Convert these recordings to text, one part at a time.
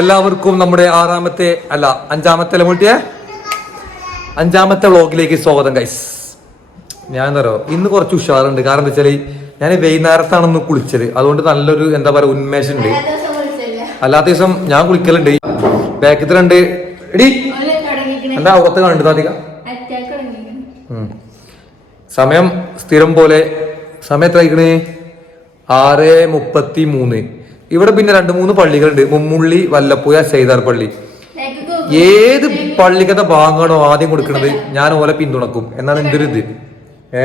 എല്ലാവർക്കും നമ്മുടെ ആറാമത്തെ അല്ല അഞ്ചാമത്തെ അല്ല മുട്ടിയെ അഞ്ചാമത്തെ വ്ളോഗിലേക്ക് സ്വാഗതം ഗൈസ് ഞാൻ പറയുക ഇന്ന് കുറച്ച് ഉഷാറുണ്ട്. കാരണം എന്താ വെച്ചാൽ ഞാൻ വൈകുന്നേരത്താണെന്ന് കുളിച്ചത്. അതുകൊണ്ട് നല്ലൊരു എന്താ പറയുക ഉന്മേഷം ഉണ്ട് അല്ലാത്ത ദിവസം ഞാൻ കുളിക്കലുണ്ട്. ബാക്കിൽ രണ്ട് എടി എന്താ അവത്തെ കണ്ടു അധികം. സമയം സ്ഥിരം പോലെ സമയം എത്ര ആറ് മുപ്പത്തി മൂന്ന് ഇവിടെ പിന്നെ രണ്ട് മൂന്ന് പള്ളികളുണ്ട്. മുമ്മുള്ളി വല്ലപ്പുഴ സൈതാർ പള്ളി. ഏത് പള്ളിക്കത്തെ ഭാഗമാണോ ആദ്യം കൊടുക്കുന്നത് ഞാൻ ഓലെ പിന്തുണക്കും. എന്നാണ് എന്റെ ഒരു ഇത്? ഏ?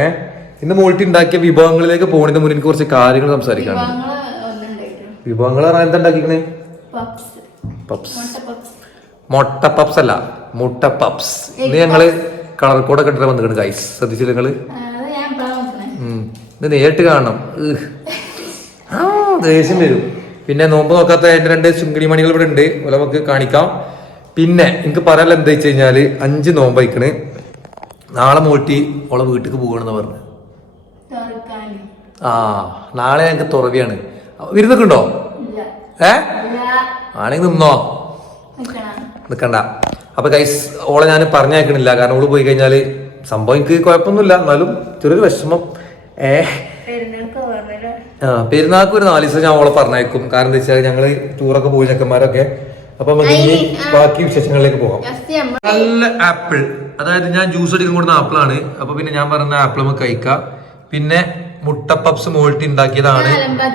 ഇന്ന് മോൾട്ടി ഉണ്ടാക്കിയ വിഭവങ്ങളിലേക്ക് പോകുന്നതിന് മുന്നേ എനിക്ക് കുറച്ച് കാര്യങ്ങൾ സംസാരിക്കാനുണ്ട്. വിഭവങ്ങൾ പറഞ്ഞാൽ എന്താ ഉണ്ടാക്കിക്കണേ? പപ്സ്. മുട്ട പപ്സ് അല്ല. മുട്ട പപ്സ് ഇന്ന് ഞങ്ങൾ കളർ കോടൊക്കെ ഇട്ടിട്ട് വന്നിട്ടുണ്ട് ഗൈസ് ശ്രദ്ധിച്ചില്ല നിങ്ങൾ. ഇത് നേരിട്ട് കാണണം. ദേഷ്യം വരും. പിന്നെ നോമ്പ് നോക്കാത്ത അതിന്റെ രണ്ട് ശുങ്കിടി മണികൾ ഇവിടെ ഉണ്ട്. അതുപോലെ നമുക്ക് കാണിക്കാം. പിന്നെ എനിക്ക് പറയാനുള്ള എന്താ വെച്ച് കഴിഞ്ഞാൽ അഞ്ച് നോമ്പ് അയക്കണ് നാളെ മൂട്ടി ഓളെ വീട്ടിക്ക് പോകണമെന്ന് പറഞ്ഞു. ആ നാളെ ഞങ്ങൾക്ക് തുറവിയാണ്. വിരുന്നൊക്കെ ഉണ്ടോ? ഏ? ആണെങ്കിൽ നിന്നോ? നിക്കണ്ട. അപ്പൊ കൈസ് ഓളെ ഞാൻ പറഞ്ഞയക്കണില്ല. കാരണം ഓൾ പോയി കഴിഞ്ഞാൽ സംഭവം എനിക്ക് കുഴപ്പമൊന്നുമില്ല. എന്നാലും ചെറിയൊരു വിഷമം. ഏ? പെരുന്നാൾക്ക് ഒരു നാല് ദിവസം ഞാൻ അവളെ പറഞ്ഞേക്കും കാരണം എന്താ വെച്ചാൽ ഞങ്ങൾ ടൂറൊക്കെ പോയി ചെക്കന്മാരൊക്കെ. അപ്പൊ നമുക്ക് ഇനി ബാക്കി വിശേഷങ്ങളിലേക്ക് പോകാം. നല്ല ആപ്പിൾ. അതായത് ഞാൻ ജ്യൂസ് അടിക്കാൻ കൊടുക്കുന്ന ആപ്പിളാണ്. അപ്പൊ പിന്നെ ഞാൻ പറഞ്ഞ ആപ്പിൾ നമുക്ക് കഴിക്കാം. പിന്നെ മുട്ട പപ്സ് മോൾട്ടി ഉണ്ടാക്കിയതാണ്.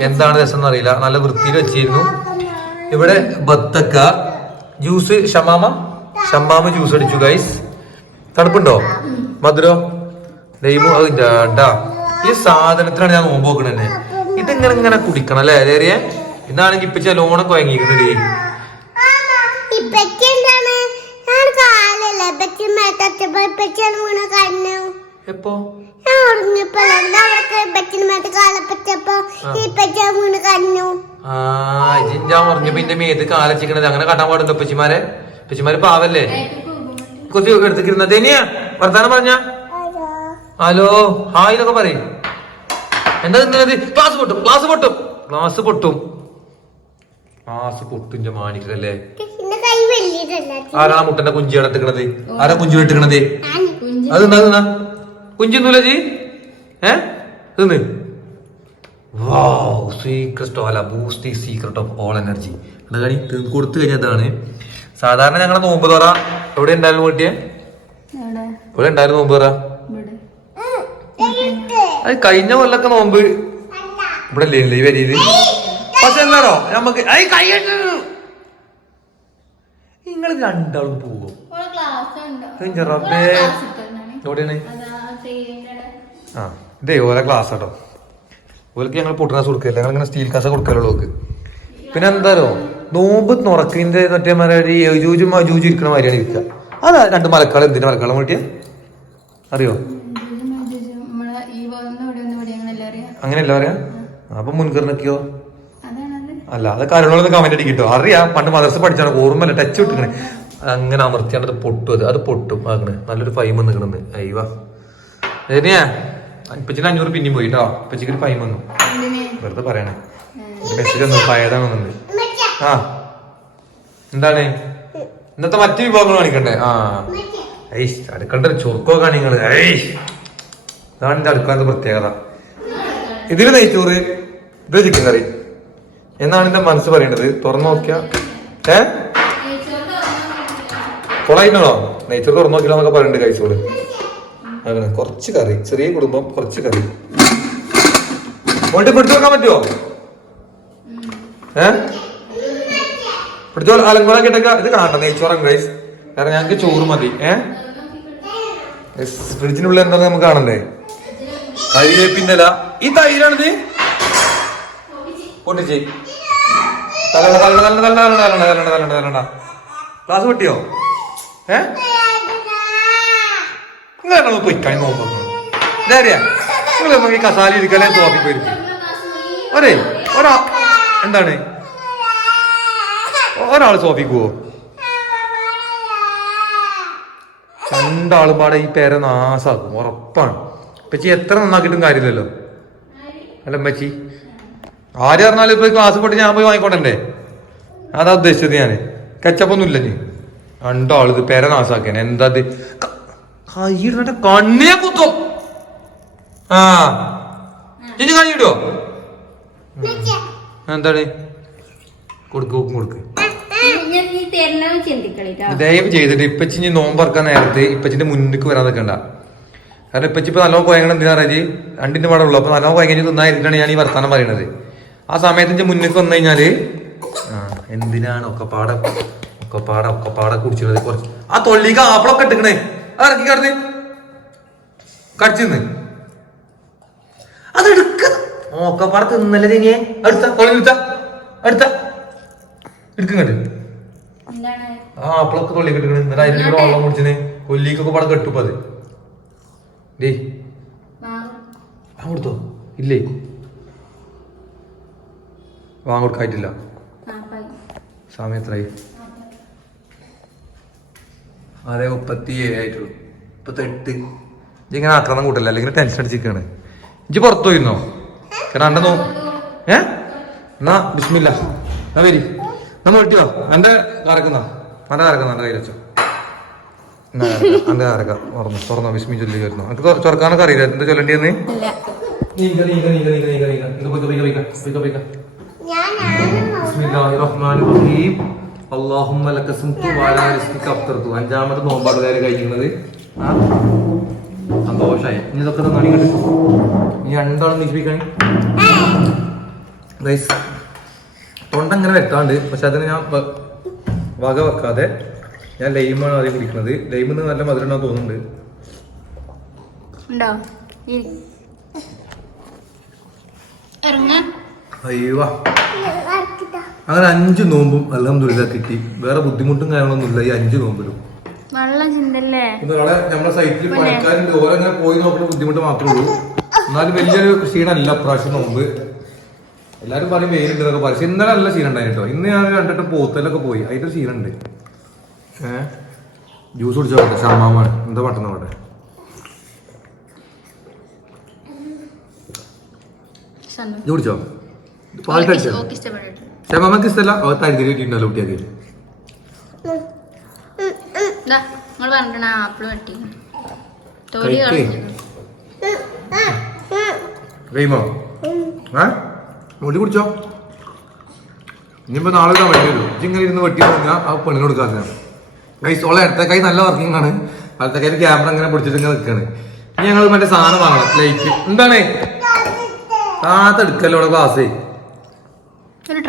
എന്താണ് രസം എന്നറിയില്ല. നല്ല വൃത്തിയിൽ വെച്ചിരുന്നു. ഇവിടെ ബത്തക്ക. ജ്യൂസ് ഷമാമ? ഷമാമ ജ്യൂസ് അടിച്ചു ഗൈസ് തണുപ്പുണ്ടോ? മധുരോ? ദൈവം അതിന്റെ ഈ സാധനത്തിനാണ് ഞാൻ നോമ്പ് നോക്കണേ എന്നിട്ട് ഇങ്ങനെ ഇങ്ങനെ കുടിക്കണം അല്ലേ അതേറിയ ഇന്നാണെങ്കിൽ ഇപ്പൊ ലോണൊക്കെ വാങ്ങിക്കണേ എപ്പോ അങ്ങനെ കാട്ടാൻ പാടുണ്ടോ പച്ചിമാരെ പച്ചിമാര് പാവല്ലേ? കുത്തി എടുത്തിരുന്നത് ഇനിയാ വർത്താനം പറഞ്ഞ? ഹലോ ഹായ് എന്നൊക്കെ പറയും. എന്താ നിന്നത് ക്ലാസ് പൊട്ടും ക്ലാസ് പൊട്ടും. ക്ലാസ് പൊട്ടും. ക്ലാസ് പൊട്ടും മാണിക്കല്ലേ ആരാ മുട്ടന്റെ കുഞ്ചി എടുത്തിക്കണത് ആരാ കുഞ്ചി ഇട്ടിക്കണത് അത് നിന്നാ നിന്നാ കുഞ്ചിന്നൂല ജി? ഏ? തിന്ന്. സീക്രട്ട് അല്ല boost the secret of all energy എന്താ കാര്യം കൊടുത്തു കഴിഞ്ഞതാണ് സാധാരണ ഞങ്ങളെ നോമ്പ് തുറ എവിടെ ഉണ്ടായിരുന്നു വീട്ടിയെ ഇവിടെ ഉണ്ടായിരുന്നു നോമ്പ് തുറ. അത് കഴിഞ്ഞ കൊല്ലൊക്കെ നോമ്പ്. ഇവിടെ അല്ലേ ഈ വരിയത് പക്ഷെ എന്താണോ നമുക്ക് ഐ നിങ്ങൾ രണ്ടാളും പോകും. റബ്ബേ. എവിടെയാണ്? ആ ഇതേ ഓരോ ക്ലാസ് കേട്ടോ ഓർക്ക് ഞങ്ങൾ പൊട്ടുന്ന കൊടുക്കില്ല? ഞങ്ങൾ ഇങ്ങനെ സ്റ്റീൽ കാസ കൊടുക്കലുള്ളൂ ഓക്ക് പിന്നെ എന്താണോ നോമ്പ് നുറക്കിന്റെ മറ്റേ മലയാളി യജൂജും അജൂജും ഇരിക്കണ മാതിരിയാണ് ഇരിക്കുക അതാ രണ്ട് മലക്കാളം എന്തിനാ മലക്കാളം വേണ്ടിയ അറിയോ? അങ്ങനെയല്ല പറയാ അപ്പൊ മുൻകറിനൊക്കെയോ അല്ല അത് കാര്യങ്ങളൊന്നും കമന്റ് അടിക്കിട്ടോ അറിയാം പണ്ട് മദർസ് പഠിച്ചാണ് ഓർമ്മല്ല ടച്ച് വിട്ടിക്കണേ അങ്ങനെ അമർത്തിയാണ് അത് പൊട്ടും അത്. അത് പൊട്ടും അങ്ങനെ. നല്ലൊരു ഫൈം നിൽക്കണെന്ന് അയ്യവാ. ശരിയാ ഇപ്പച്ചിന് അഞ്ഞൂറ് പിന്നെയും പോയി കേട്ടോ ഇപ്പച്ചിക്ക് ഒരു ഫൈം വന്നു. വെറുതെ പറയണേ. മെസ്സേജ് വന്നു പഴയതാണ് വന്നത്. ആ. എന്താണ്? ഇന്നത്തെ മറ്റു വിഭവങ്ങൾ കാണിക്കണ്ടേ? ആ. ഐ അടുക്കളുടെ ചുർക്കോ കാണിങ്ങൾ ഐ ഇതാണ് എന്റെ അടുക്കളത്തെ പ്രത്യേകത. ഇതിൽ നെയ്ച്ചോറ് ഇത് ചിക്കൻ കറി. എന്നാണ് എന്റെ മനസ്സ് പറയേണ്ടത്. തുറന്നു നോക്കിയ. ഏ? കൊളായിട്ടോ നെയ്ച്ചോറ് തുറന്നു നോക്കില്ല എന്നൊക്കെ പറയുന്നുണ്ട് കഴിച്ചോൾ അങ്ങനെ കുറച്ച് കറി ചെറിയ കുടുംബം കുറച്ച് കറി. പോയിട്ട് പിടിച്ചു വെക്കാൻ പറ്റുമോ ഏ? പിടിച്ചോ അലങ്കോളം കിട്ടക്ക ഇത് കാണണ്ട നെയ്ച്ചോറാണ് ഗൈസ് കാരണം ഞങ്ങൾക്ക് ചോറ് മതി. ഏ? ഫ്രിഡ്ജിനുള്ളിൽ എന്താ നമുക്ക് കാണണ്ടേ? കരിവേപ്പിന്റെ ഇല ഈ തൈരാണിത് പൊട്ടിച്ച്. തലണ്ട തലണ്ട തലണ്ട തലണ്ട തലണ്ട തലണ്ട തലണ്ട തലണ്ട ക്ലാസ് പൊട്ടിയോ? ഏ? നിങ്ങളെ പൊയ്ക്കായി നോക്കുന്നു ഈ കസാല ഇരിക്കലേ തോപ്പി വരും ഒരേ ഒരാ എന്താണ്? ഒരാൾ സോഫിക്ക് പോവോ രണ്ടാളും പാടെ ഈ പേരെ നാസാക്കും ഉറപ്പാണ്. ഇപ്പച്ചി എത്ര നന്നാക്കിയിട്ടും കാര്യമില്ലല്ലോ. അല്ല അമ്മച്ചി ആര് പറഞ്ഞാലും ഇപ്പൊ ക്ലാസ് പോയിട്ട് ഞാൻ പോയി വാങ്ങിക്കോണ്ടേ അതാ ഉദ്ദേശിച്ചത് ഞാൻ. കച്ചപ്പൊന്നും ഇല്ല നീ രണ്ടാളിത് പേര നാസാക്കാൻ എന്താ കൈയിടുന്ന കണ്ണിയെ കുത്തും. ആ. ഇനി കൈയിടോ എന്താണ്? കൊടുക്ക് കൊടുക്ക് ഞാൻ ദയവ് ചെയ്തിട്ട് ഇപ്പച്ചി ഇനി നോമ്പറക്കാൻ നേരത്തെ ഇപ്പച്ചിന്റെ മുന്നിലേക്ക് വരാൻ നിൽക്കണ്ട കാരണം ഇപ്പം ഇപ്പൊ നല്ലോണം പോയെങ്കിൽ എന്തിനാ അറിയാജി രണ്ടിന്റെ പാടുള്ളൂ അപ്പോൾ നല്ലോണം പോയെങ്കിൽ തിന്നായിരിക്കാണ് ഞാൻ ഈ വർത്തമാനം പറയണത്. ആ സമയത്ത് മുന്നിലേക്ക് വന്നു കഴിഞ്ഞാൽ ആ എന്തിനാണ് ഒക്കെ പാടെ ഒക്കെ പാടെ ഒക്കെ പാടെ കുടിച്ചിരുന്നത്? കുറച്ച് ആ തൊള്ളിക്ക് ആപ്പിളൊക്കെ ഇട്ടിക്കണേ. അത് ഇറക്കി കടന്ന്. കടിച്ചിന്ന്. അത് എടുക്ക. ഒക്കെ പാടെ തിന്നല്ലേ തിനിയെ അടുത്ത തൊള്ളി വിളിച്ച അടുത്ത എടുക്കുന്നുണ്ട് ആ ആപ്പിളൊക്കെ തൊള്ളി കെട്ടിക്കണ് എന്നിട്ട് അതിന്റെ കൂടെ വെള്ളം കുടിച്ചിന്. കൊല്ലിക്കൊക്കെ പാടെ കെട്ടുപ്പോ അത്. ഡേ കൊടുത്തോ. ഇല്ലേ? വാങ്ങ കൊടുക്കായിട്ടില്ല സമയം എത്രയായി? അതെ മുപ്പത്തി ഏഴായിട്ടുള്ളൂ മുപ്പത്തെട്ട്. ഇങ്ങനെ ആക്രമണം കൂട്ടല്ല? അല്ലെങ്കിൽ ടെൻഷൻ അടിച്ചിരിക്കാണ്. ഇജ്ജ് പുറത്തു പോയിരുന്നോ? കാരണം അന്റെ നോ ഏ? എന്നാ ബിസ്മില്ല. എന്നാ വരി. എന്നാ വെട്ടിയോ എന്റെ കറക്കുന്ന? എന്റെ കറക്കുന്ന എന്റെ കയ്യിൽ വെച്ചോ. അന്റെ ആരൊക്കെ തുറന്നു വിസ്മി ചൊല്ലി വരുന്നു. എനിക്ക് തുറക്കാനൊക്കെ അറിയില്ല? എന്താ ചൊല്ലേണ്ടിയെന്ന് അഞ്ചാമത്തെ നോമ്പാട് കാര്യം കഴിക്കുന്നത് സന്തോഷായി. ഇനി ഇതൊക്കെ തന്നാണ് ഇനി നിശ്ചയിക്കണേ തൊണ്ട അങ്ങനെ പക്ഷെ അതിന് ഞാൻ വക വെക്കാതെ ഞാൻ ലൈമാണ് ആദ്യം കുടിക്കുന്നത് ലൈമിന്ന് നല്ല മധുരം തോന്നുന്നുണ്ട്. ഉണ്ടോ? അയ്യോ. അങ്ങനെ അഞ്ച് നോമ്പും അലഹമില്ല കിട്ടി. വേറെ ബുദ്ധിമുട്ടും കാര്യങ്ങളൊന്നുമില്ല. ഈ അഞ്ച് നോമ്പിലും നമ്മളെ സൈറ്റിൽ പണിക്കാരുണ്ട്. ഓരങ്ങനെ പോയി നോക്കുന്ന ബുദ്ധിമുട്ട് മാത്രമേ ഉള്ളൂ. എന്നാലും വലിയൊരു ക്ഷീണമല്ല പ്രാവശ്യം നോമ്പ്. എല്ലാരും പറയും വേറെ എന്നൊക്കെ പറയും. പക്ഷെ ഇന്നലെ നല്ല ക്ഷീണം ഉണ്ടായിട്ടോ ഇന്ന് ഞാൻ കണ്ടിട്ട് പോത്തലൊക്കെ പോയി. അതിന്റെ ക്ഷീണമുണ്ട്. ജ്യൂസ് കുടിച്ചോ? കേട്ടോ ഷമാമാണ് എന്താ അവിടെ? സന്നു ഇത് കുടിച്ചോ? പാൽ കഴിച്ചോ ഷമാമക്ക് ഇഷ്ടമല്ല ഓ തരിതിരി കിട്ടിയിട്ടുണ്ടല്ലോ കുട്ടിയാക്കി ഇതാ കഴിയുമോ ഏ? മുടി കുടിച്ചോ? ഇനിയിപ്പോ നാളെ വെട്ടി വേണ്ടി വരും. ഇങ്ങനെ ഇരുന്ന് വെട്ടി പറഞ്ഞാൽ ആ പെണ്ണിന് കൊടുക്കാത്ത കൈസ് ഓളെ അടുത്ത കൈ നല്ല വർക്കിംഗ് ആണ്. അടുത്ത കൈ ക്യാമറ ഇങ്ങനെ പിടിച്ചിട്ട് ഇങ്ങനെ നിൽക്കാണ് ഇനി ഞങ്ങൾ മറ്റേ സാധനം വാങ്ങണം. ലൈറ്റ് എന്താണ്? താത്ത എടുക്കല്ലോ ഇവിടെ ക്ലാസ് ഒരു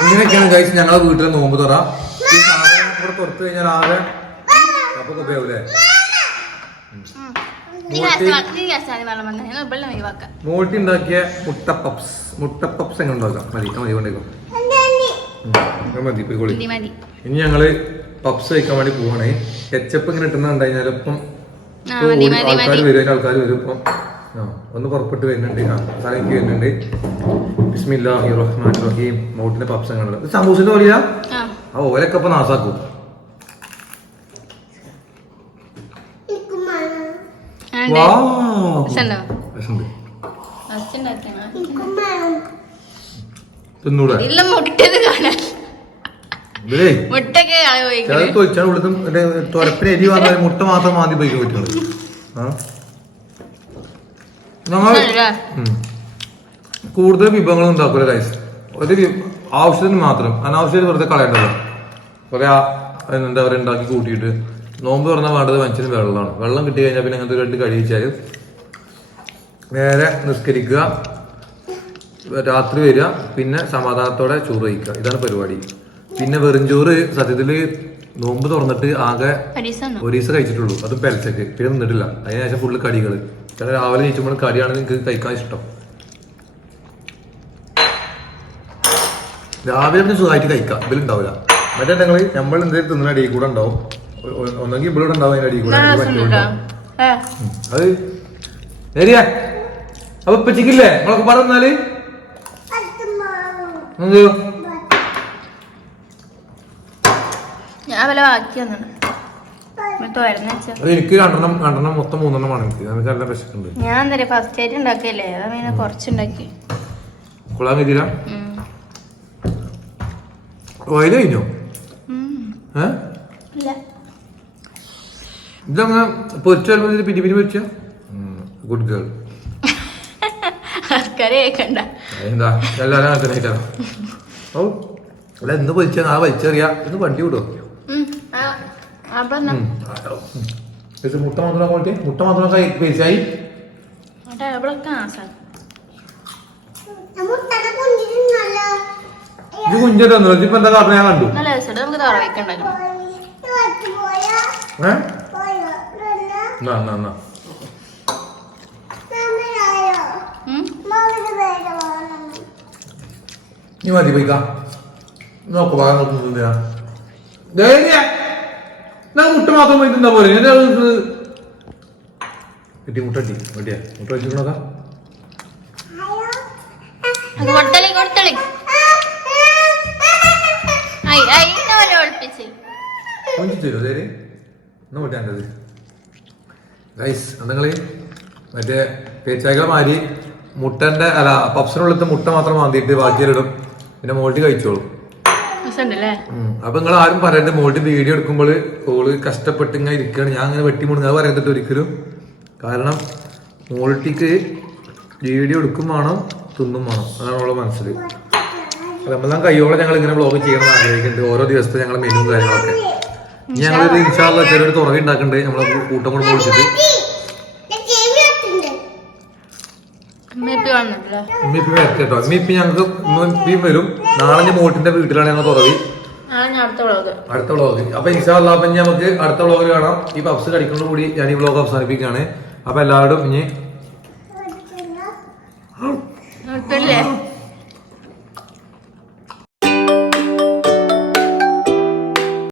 ഇങ്ങനെയൊക്കെയാണ് കഴിച്ച് ഞങ്ങളെ വീട്ടിലെ നോമ്പ് തുറ. ഈ സാധനം ഇവിടെ തുറച്ചു കഴിഞ്ഞാൽ ആകെ അപ്പൊ ഉപയോഗല്ലേ നീ ഗ്യാസ് വ- നീ ഗ്യാസ് ആദ്യം വെള്ളം വന്നാൽ ഞങ്ങൾ വെള്ളം ഒഴിവാക്കാം മോട്ടി ഉണ്ടാക്കിയ മുട്ട പപ്സ് മുട്ട പപ്സ് എങ്ങനെ ഉണ്ടാക്കാം? മതി മതി കൊണ്ടേക്കോ. മതി പോയിക്കോളി. ഇനി ഞങ്ങൾ പപ്സ് കഴിക്കാൻ വേണ്ടി പോവാണേ. കെച്ചപ്പ് ഇങ്ങനെ ഇട്ടുന്ന കഴിഞ്ഞാൽ ഇപ്പം ആൾക്കാർ. വരും ആൾക്കാർ വരും ഇപ്പം. ആ ഒന്ന് പുറപ്പെട്ട് വരുന്നുണ്ട്. ആ സ്ഥലത്തേക്ക് വരുന്നുണ്ട്. ബിസ്മില്ലാഹി റഹ്മാൻ റഹീം. മൗട്ടിന്റെ പപ്സ് അങ്ങനെ ഇത് സമൂസിന്റെ പോലെയാ? ആ ഓലൊക്കെ ഇപ്പൊ നാസാക്കും എനിക്ക് മണം വാ. രസമുണ്ടോ? ഇതിലെ മുട്ടത് കാണാൻ. മുട്ടൊക്കെ ഇവിടുത്തെ മറ്റേ തുരപ്പിന് എരി വന്നാൽ മുട്ട മാത്രം മാന്തി പോയിക്കാൻ പറ്റുള്ളൂ ആ? ഞങ്ങൾ. കൂടുതൽ വിഭവങ്ങൾ ഉണ്ടാക്കൂല ഗൈസ് ഒരു ആവശ്യത്തിന് മാത്രം. അനാവശ്യത്തിന് വെറുതെ കളയണ്ടല്ലോ. കുറെ എന്താ പറയുക ഉണ്ടാക്കി കൂട്ടിയിട്ട്. നോമ്പ് തുറന്ന വേണ്ടത് മനുഷ്യന് വെള്ളമാണ്. വെള്ളം കിട്ടി കഴിഞ്ഞാൽ പിന്നെ അങ്ങനത്തെ രണ്ട് കഴിച്ചാൽ നേരെ നിസ്കരിക്കുക രാത്രി വരിക പിന്നെ സമാധാനത്തോടെ ചോറ് കഴിക്കുക. ഇതാണ് പരിപാടി. പിന്നെ വെറും വെറുംചോറ് സത്യത്തിൽ നോമ്പ് തുറന്നിട്ട് ആകെ ഒരീസ ഒരു ദിവസം കഴിച്ചിട്ടുള്ളൂ. അതും പെരച്ചക്ക്. പിന്നെ നിന്നിട്ടില്ല. അതിനുശേഷം ഫുള്ള് കടികൾ ചില രാവിലെ കഴിച്ചുമ്പോൾ കടിയാണ് നിങ്ങൾക്ക് കഴിക്കാൻ ഇഷ്ടം. രാവിലെ പിന്നെ സുഖമായിട്ട് കഴിക്കാം. ഇതിലുണ്ടാവില്ല. മറ്റേ ഞങ്ങൾ നമ്മൾ എന്തെങ്കിലും തിന്നുന്ന അടിയിൽ കൂടെ ഉണ്ടാവും. ഒന്നെങ്കിൽ ഇവിടെ ഉണ്ടാവും അതിന്റെ അടിയിൽ കൂടെ. അത് ശരിയാ അപ്പൊ ഇപ്പച്ചിക്കില്ലേ? നമ്മളൊക്കെ പറഞ്ഞാൽ എന്ത്? ഞാൻ വല്ല ബാക്കി വന്നു തോരന്ന് എനിക്ക് രണ്ടെണ്ണം രണ്ടെണ്ണം മൊത്തം മൂന്നെണ്ണമാണ് എനിക്ക്. എനിക്ക് നല്ല വിശക്കുണ്ട് ഞാൻ എന്താ ഫസ്റ്റ് ആയിട്ട് ഉണ്ടാക്കിയല്ലേ? അതാ പിന്നെ കുറച്ചുണ്ടാക്കി. കുളാൻ കഴിയില്ല. ഓയിൽ കഴിഞ്ഞോ? ഉം. ഇതങ്ങ് പൊരിച്ചു പിരി പിരി പൊരിച്ച? ഗുഡ് ഗേൾ എന്താ എല്ലാരും അങ്ങനെ തന്നെ കഴിച്ചാലോ ഓ അല്ല എന്ത് പൊരിച്ചാ ആ വലിച്ചെറിയ. ഇന്ന് വണ്ടി വിടുവോ? മുട്ട മാത്രം പോയിട്ട് മുട്ട മാത്രം പേശായി ഇത് ഇതിപ്പോ എന്താ കാരണം ഞാൻ കണ്ടു. നല്ല മകളുടെ പേര് വേണം നീ മതി പോയിക്കാ നോക്ക് ഭാഗം നോക്കുന്നില്ല ധൈര്യ! ഞാൻ മുട്ട മാത്രം പോയി തിന്നാ പോലെ എന്റെ കിട്ടി മുട്ട കിട്ടി. മതിയാ മുട്ട വെച്ചിട്ടുണ്ടോക്കാം അത് കൊടുത്തളി കൊടുത്തളി. ഐ ഐ ഒളിപ്പിച്ച്. കൊഞ്ചു തരുമോ ധൈര്യ. എന്നാ മുട്ട എന്റെത് ഗൈസ് നിങ്ങൾ മറ്റേ പേച്ചാക്കളെ മാരി മുട്ടന്റെ അല്ല പപ്സിനുള്ളത്തെ മുട്ട മാത്രം മാന്തിയിട്ട് ബാക്കിയിലിടും പിന്നെ മോട്ടി കഴിച്ചോളും. അപ്പൊ നിങ്ങൾ ആരും പറയണ്ട മോട്ടി വീഡിയോ എടുക്കുമ്പോൾ ഓൾ കഷ്ടപ്പെട്ട് ഇങ്ങനെ ഇരിക്കുകയാണ്. ഞാൻ അങ്ങനെ വെട്ടിമുടുന്നത് പറയത്തിട്ട് ഒരിക്കലും. കാരണം മോൾട്ടിക്ക് വീഡിയോ എടുക്കും വേണം തിന്നും വേണം. അതാണ് അവളെ മനസ്സിൽ റമദാൻ കയ്യോളം ഞങ്ങൾ ഇങ്ങനെ ബ്ലോഗ് ചെയ്യണം എന്ന് ആഗ്രഹിക്കുന്നുണ്ട്. ഓരോ ദിവസത്തെ ഞങ്ങളുടെ മെനുവും കാര്യങ്ങളൊക്കെ. ഞങ്ങൾ ഇൻഷാള്ള ചെറിയൊരു തുറവി ഉണ്ടാക്കുന്നുണ്ട് നമ്മളെ കൂട്ടം കൊണ്ട് വിളിച്ചിട്ട് ഉമ്മപ്പി വന്നിട്ടില്ല. ഉമ്മിപ്പി ഉമ്മിപ്പി ഞങ്ങൾക്ക് ഉമ്മിപ്പിയും വരും. നാളെ ഞാൻ മോട്ടിന്റെ വീട്ടിലാണ് ഞങ്ങൾ തുറവി. അടുത്ത വ്ളോഗ്. അപ്പൊ ഇൻഷാല്ല അപ്പൊ നമുക്ക് അടുത്ത വ്ളോഗ് കാണാം. ഈ പബ്സ് കടിക്കുന്നതോടുകൂടി ഞാൻ ഈ വ്ളോഗ് അവസാനിപ്പിക്കുകയാണ്. അപ്പൊ എല്ലാവരും ഇനി